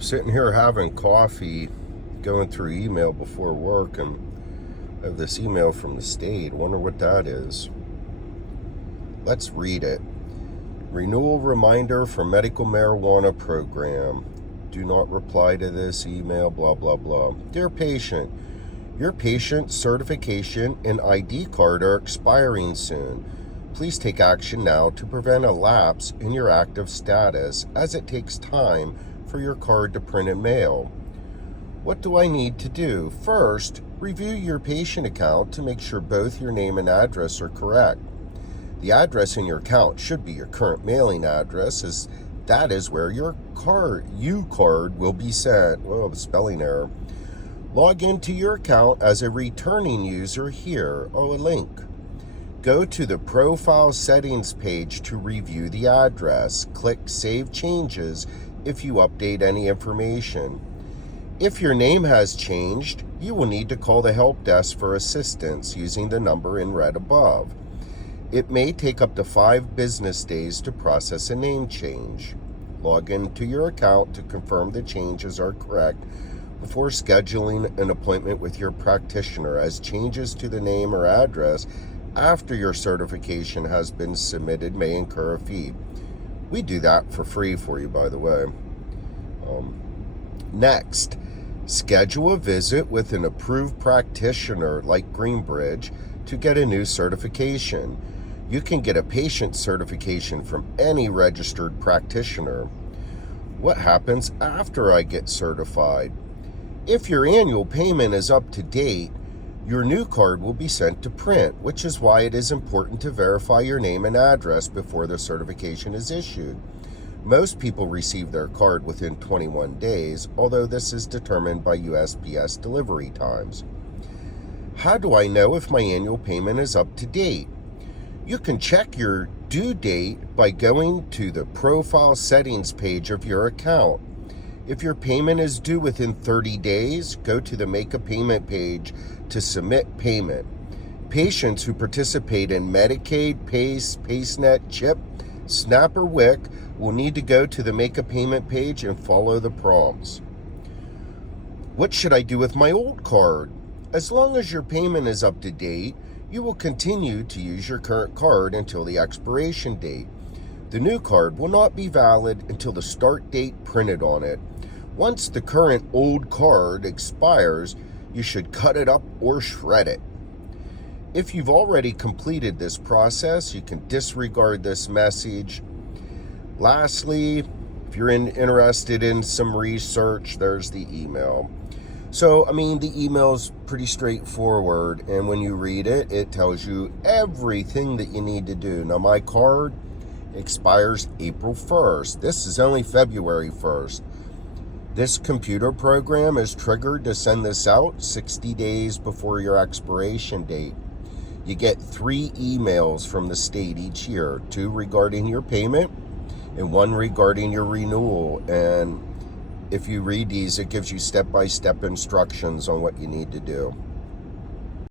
Sitting here having coffee, going through email before work, and I have this email from the state. Wonder what that is. Let's read it. Renewal reminder for medical marijuana program. Do not reply to this email, blah, blah, blah. Dear patient, your patient certification and ID card are expiring soon. Please take action now to prevent a lapse in your active status, as it takes time for your card to print and mail. What do I need to do? First, review your patient account to make sure both your name and address are correct. The address in your account should be your current mailing address, as that is where your card will be sent. Whoa, spelling error. Log into your account as a returning user here. A link. Go to the profile settings page to review the address. Click Save Changes if you update any information. If your name has changed, you will need to call the help desk for assistance using the number in red above. It may take up to 5 business days to process a name change. Log into your account to confirm the changes are correct before scheduling an appointment with your practitioner, as changes to the name or address after your certification has been submitted may incur a fee. We do that for free for you, by the way. Next, schedule a visit with an approved practitioner like Greenbridge to get a new certification. You can get a patient certification from any registered practitioner. What happens after I get certified? If your annual payment is up to date, your new card will be sent to print, which is why it is important to verify your name and address before the certification is issued. Most people receive their card within 21 days, although this is determined by USPS delivery times. How do I know if my annual payment is up to date? You can check your due date by going to the profile settings page of your account. If your payment is due within 30 days, go to the Make a Payment page to submit payment. Patients who participate in Medicaid, PACE, PaceNet, CHIP, SNAP, or WIC will need to go to the Make a Payment page and follow the prompts. What should I do with my old card? As long as your payment is up to date, you will continue to use your current card until the expiration date. The new card will not be valid until the start date printed on it. Once the current old card expires, you should cut it up or shred it. If you've already completed this process, you can disregard this message. Lastly, if you're interested in some research, there's the email. So, the email's pretty straightforward, and when you read it, it tells you everything that you need to do. Now, my card expires April 1st. This is only February 1st. This computer program is triggered to send this out 60 days before your expiration date. You get 3 emails from the state each year, 2 regarding your payment and 1 regarding your renewal. And if you read these, it gives you step-by-step instructions on what you need to do.